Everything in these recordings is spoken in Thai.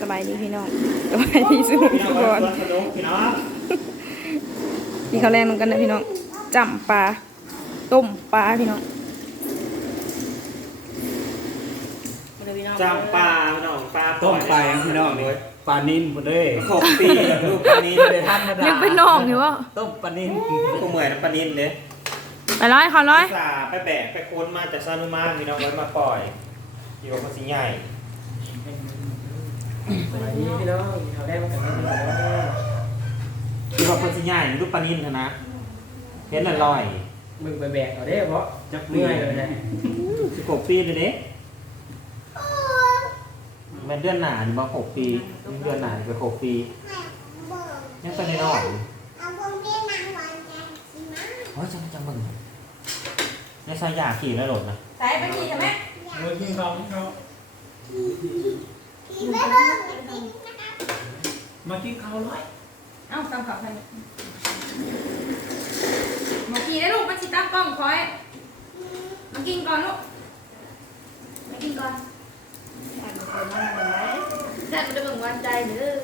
สบายดีพี่น้องสบายดีสุขพี่น้สุองขก็อนสวนสนุกพี่น้องมีข้าวแรงนำกันนะพี่น้องจำปลาต้มปลาพี่น้องจำปลาพี่น้องปลาต้มไปพี่น้องเลยปลานิ่มหมดเลยหกปีลูกปลานินไม่ได้ธรรมดายังเป็นน้องอยู่วะต้มปลานิ่มกูเหมือนปลานินเด้ไปร้อยขอร้อยสาไปแบกไปค้นมาจากซานุมานพี่น้องไว้มาปล่อยอยู่กับมันสิใหญ่ส วัสดีพี่น้องเขาได้มากันแล้วอยู่กับมันสิใหญ่ลูกปลานินเถอะนะเห็นอร่อยมึงไปแบกเขาได้เพราะจักเมื่อยเลยนะสิบหกปีเลยเด้มันเดือนหนานี่มาหกปีเดือนหนานี่ไปหกปียังเป็นน้อยโอ้ยจังจังมึงเนี่ยใส่ยาขี่แล้วหล่นนะใส่ไปทีใช่ไหมเมื่อกี้เขาเขา มากินข้าวร้อยเอ้าตามข่าวใครมากินได้ลูกมาชิตั้งกล้องคอย มากินก่อนลูก มากินก่อนแซ่บจะเบิ่งวันใจเด้อ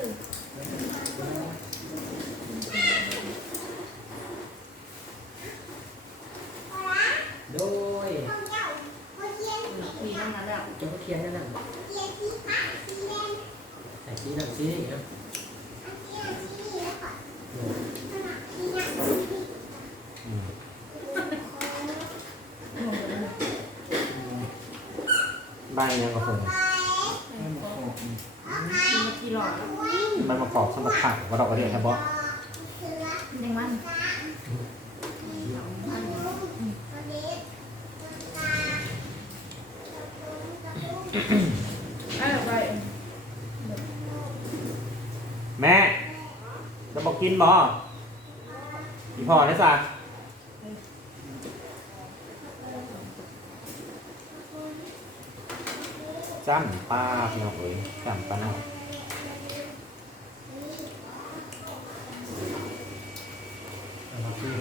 โดย คุยนั่งนั้นแล้ว จะมาเคลียร์นั่นน่ะใส่ ชี้หนังชี้ครับอืมใบยังก็คงกินมากี่หลอดแล้วใบมะกอกสมบัติขังว่าดอกกระเดียดครับบอสยังมันเออไป แม่จะบอ กินบอพี่พ่อได้สักจ้ำปลาพี่น้องเอ้ยจ้ำปลาเนาะ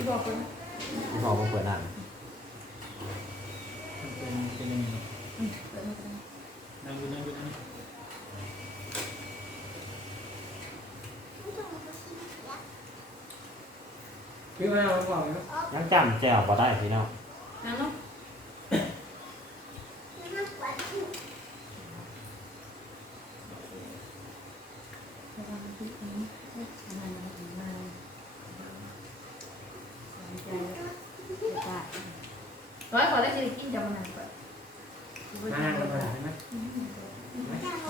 บอกคน พี่พ่อมาเปิดหน้า เป็นเป็นยังไงนั่งดูนั่งดูนั่ง พี่มาเอา บอกนะยังจ้ำแจวบ่ได้พี่น้องนั่งเนาะร้อยขอได้สิกินจะมันนั่งก่อนมานั่งกันมาได้ไหม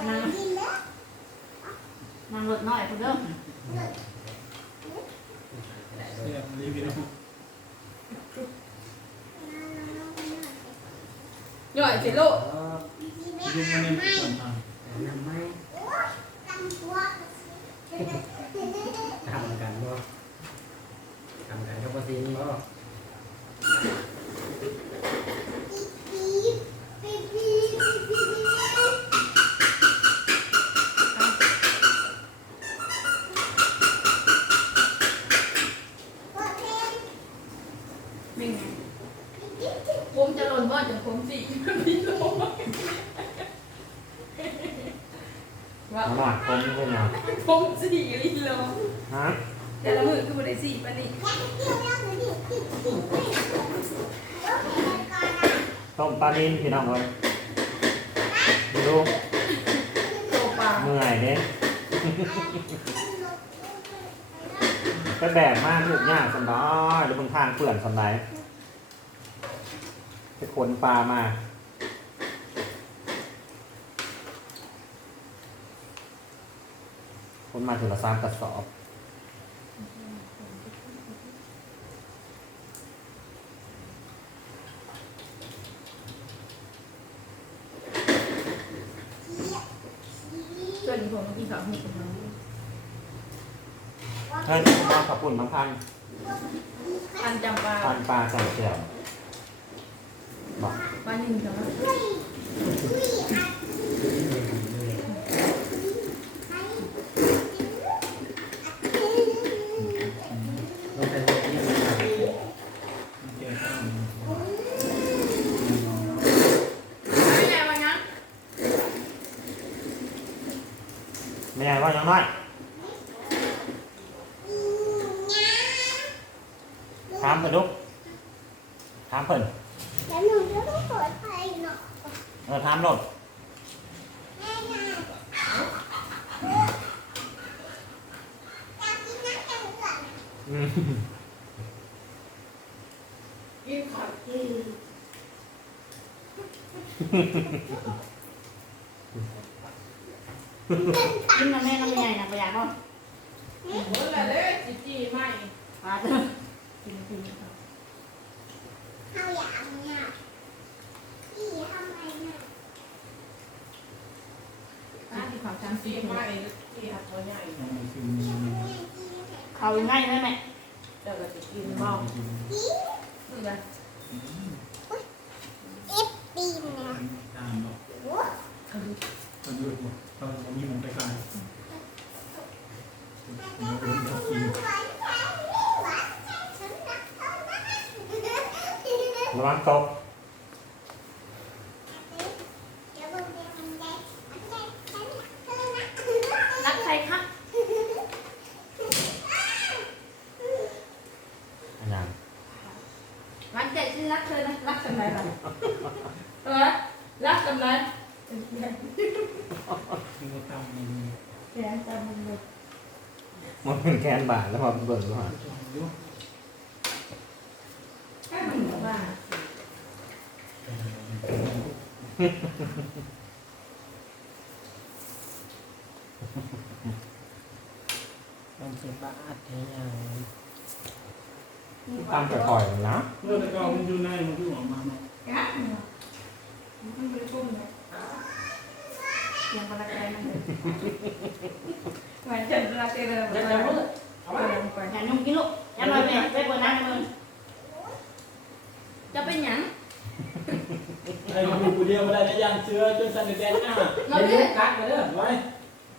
นั่งนั่งรถน้อยคุณเด้อเสียบรีวิวย่อยสิลูกอ๋อดูมันนี่ก่อ นอะน้ำไม้ทำกันบ่ทำกันกับภาษีนี่บ่ เป็นไงผมจะหล่นบ่จนผมสีมันพี่โลว่า เอาห น่อยผมเพื่อนหน่อยผมสีลิโลฮะแต่ละมือคือบ่ได้สีปานนี้ต้มปลานินพี่น้องเอ้ยดูโตปลาเมื่อยเด้ไปแบกมากลูกยากสันดอยหรือบางทางเปื่อนสันไดไปขนปลามา คนมาถึงละสามกระสอบส่วนผมกินข้าวนี่ผมทำเฮ้ยมาขับปุ่นทั้งพันพันจำปลาพันปลาใส่เจียวบอกปลาหนึ่งใช่ไหม ลงไปเลยที่มันทำ เจอข้าว ไม่ไงวันนั้น ไม่ใหญ่ว่ายังน้อยถามเพิ่นลูกถามเพิ่นแล้วหนูจะต้องเปิดไฟเนาะเออถามโลดแม่ยายอยากกินน้ำแข็งใสอืม กินข้าวอืมกินน้ำแม่น้ำใหญ่นะประหยัดเนาะเมื่อไรเด้อจีจีไม่มาเถอะกินกินเขาอยากเนี่ยพี่ทำไมเนี่ยอะที่ควาจำซีไม่ที่ทับตัวใหญ่ยังไม่กินพี่ทำไมกินเขาง่ายไหมแม่เดี๋ยวเราจะกินบ้ากินคือกันเอฟตีนนะ ตามบอก โอ้ คนดูหมดตอนผมมีมันไปไกล แต่ เรา ก็ เริ่ม หวาน กิน แค่นี้หวานแค่ฉันรักเธอนะ ระ วังตกเดี๋ยวบอกเดี๋ยวมันได้มันได้ฉันรักเธอนะรักใครคะอันยังมันใจฉันรักเธอนะรักสำไรบ้างเออรักสำไรที่เขาทำมันแกจำมันเลยมันเป็นแคนบาทแล้วพอเบิ่งดูฮะยุแค่มันบอกว่าต้องเสียบาทเทียงตามกระถอ ยนะเมื่อแต่ก่อนมันอยู่ในมันอยู่ออกมาเนาะแกมันไม่ได้กุ้งเลยเสียงประกายมันเลยเหมือนจะรักเธอเลยเดี๋ยวจะพูดเอาไปลงไปอย่านุ่มกินลูกอย่าลอยแม่ไปเปิดน้ำให้มึงจะเป็นหยังไอ้กูกูเดียวมาได้ยังเชื้อจนสั่นเด็ดๆอะเราเดี๋เนี่ยวยกัดมาเด้อไว้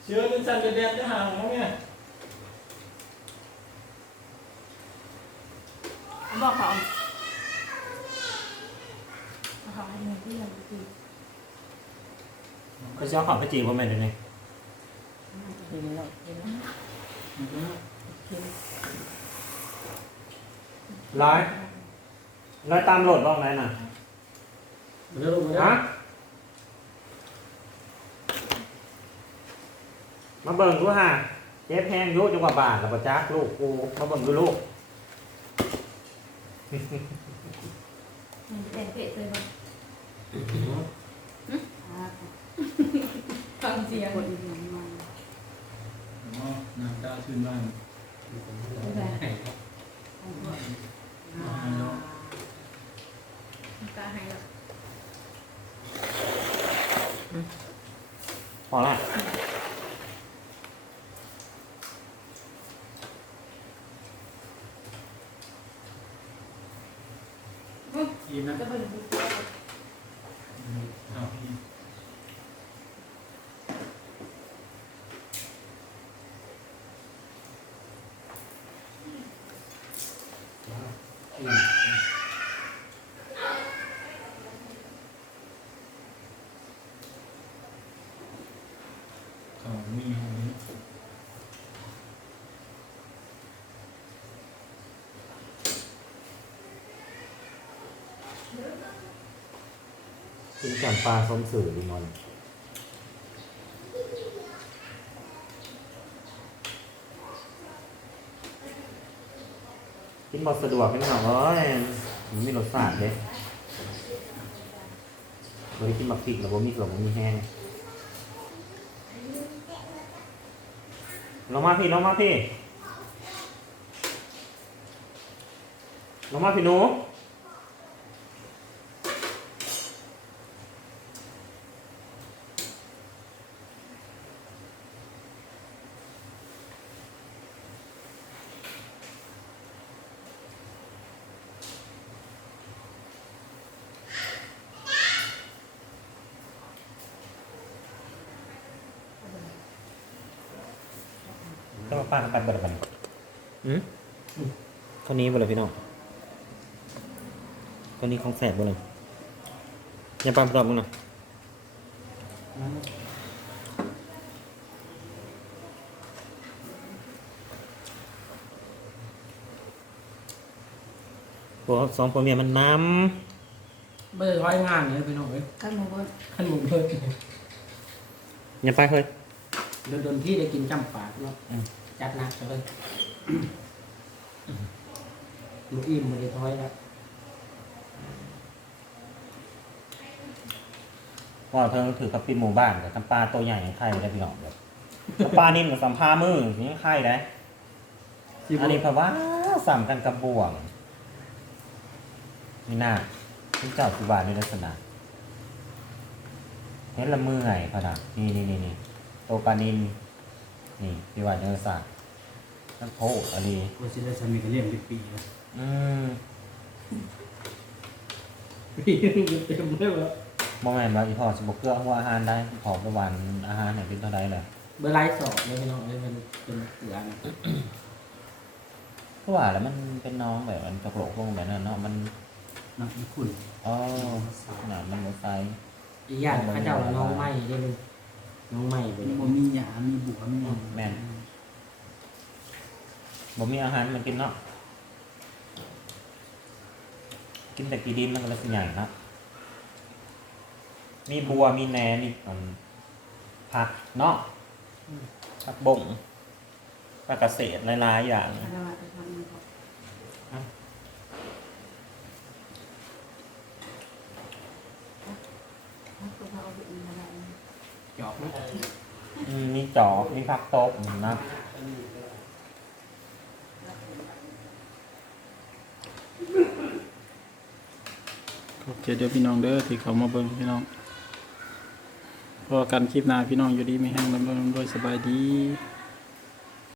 เชื้อจนสั่นเด็ดๆจะห่างเขาเนี่ยบอกเขาเขาให้มึงที่ยังดีก็จะเอาของไปจีบพ่อแม่เดี๋ยวนี้กินเลยกินเลยร้อยร้อยตามโหลดบ้างไหนน่ะ เดี๋ยวมาฮะมาเบิ่งดูฮะเจ๊แพงอยุจังกว่าบาทแล้วประจักลูกกูมาเบิ่งดูลูกมันจะเป็นเพจเลยมั้งอ่าฟังเสียง คนอื่นมาอ๋อน้ำตาชื่นบ้าน อละอีนะ จะเป็นเอาอี เขามีห้องนี้ กินแกงปลาส้มสื่อดีมอนกินบอสะดวกกันหน่อยเอ้ยมันมีรสชาติเด้บริกินบักพริกแล้วบ่มีกระบ่มีแห้งลงมาพี่ลงมาพี่ลงมาพี่หนู ต้องป้าปันบริบันอืมเท่นี้บ่เลยพี่น้องตัวนี้ของแสบบ่เลยอย่าปานพร้อมมึงนะพวกสองพ่อเมียมันน้ำไม่ได้ทอยงานเลยพี่น้องเอ้ยขั้นหมูเบอร์ขั้นหมูเบอร์ำอย่าไปเฮ้ย โดนโดนที่ได้กินจำปากเนาะอืม จัดหนักเลยลูกอิ่มไม่ได้ท้อยแล้วว่าเธอถือกับปีนหมู่บ้านกับตำปลาตัวใหญ่ของไข่ได้พี่น้องแบบตำปลานิ่มกับสัมภามือนี่ไข่ได้อันนี้เพราะว่าสามกันกระบวงนี่น่าที่เจ้าสุบานในลักษณะเห็นละเมื่อยพะนะนี่นี่นี่นี่ โตปลานิน นี่ที่ว่าเนื้อสัตว์น้ำโพอันนี้ว่าสิได้สามีก็เลี้ยงเป็นปีแล้วอืมปีนึงเต็มเลยวะโมแมนว่าอีพอสบกเกลือหัวอาหารได้ขอประวันอาหารไหนเป็นเท่าไรเลยเบอร์ไลท์สอบเลยพี่น้องเอ้ยมันเป็นเสือนะเพราะว่าแล้วมันเป็นน้องแบบมันกระโปรงพวกแบบนั้นเนาะมันน้ำอีคุณอ๋อขนาดมันรถไฟอีกอย่างข้าเจ้าละน้องใหม่ได้เลย น้องใหม่ไปมีเลยบ่มีหยามีบัวมีหยังแม่นบ่มีอาหารมันกินเนาะ กินแต่กีดินมันก็เลยสิใหญ่เนาะมีบัวมีแหนมีอันผักเนาะผักบ่งผักเกษตรหลายๆอย่างอันนั้นไปทำมันก็ตัวเขาเอาไปอีกอะไร จอกนะอืมมีจอกมีพักโต๊ะนะโอเคเดี๋ยวพี่น้องเด้อที่เขามาเบิ่งพี่น้องพอกันคลิปหน้าพี่น้องอยู่ดีไม่แห้งลำด้วยสบายดี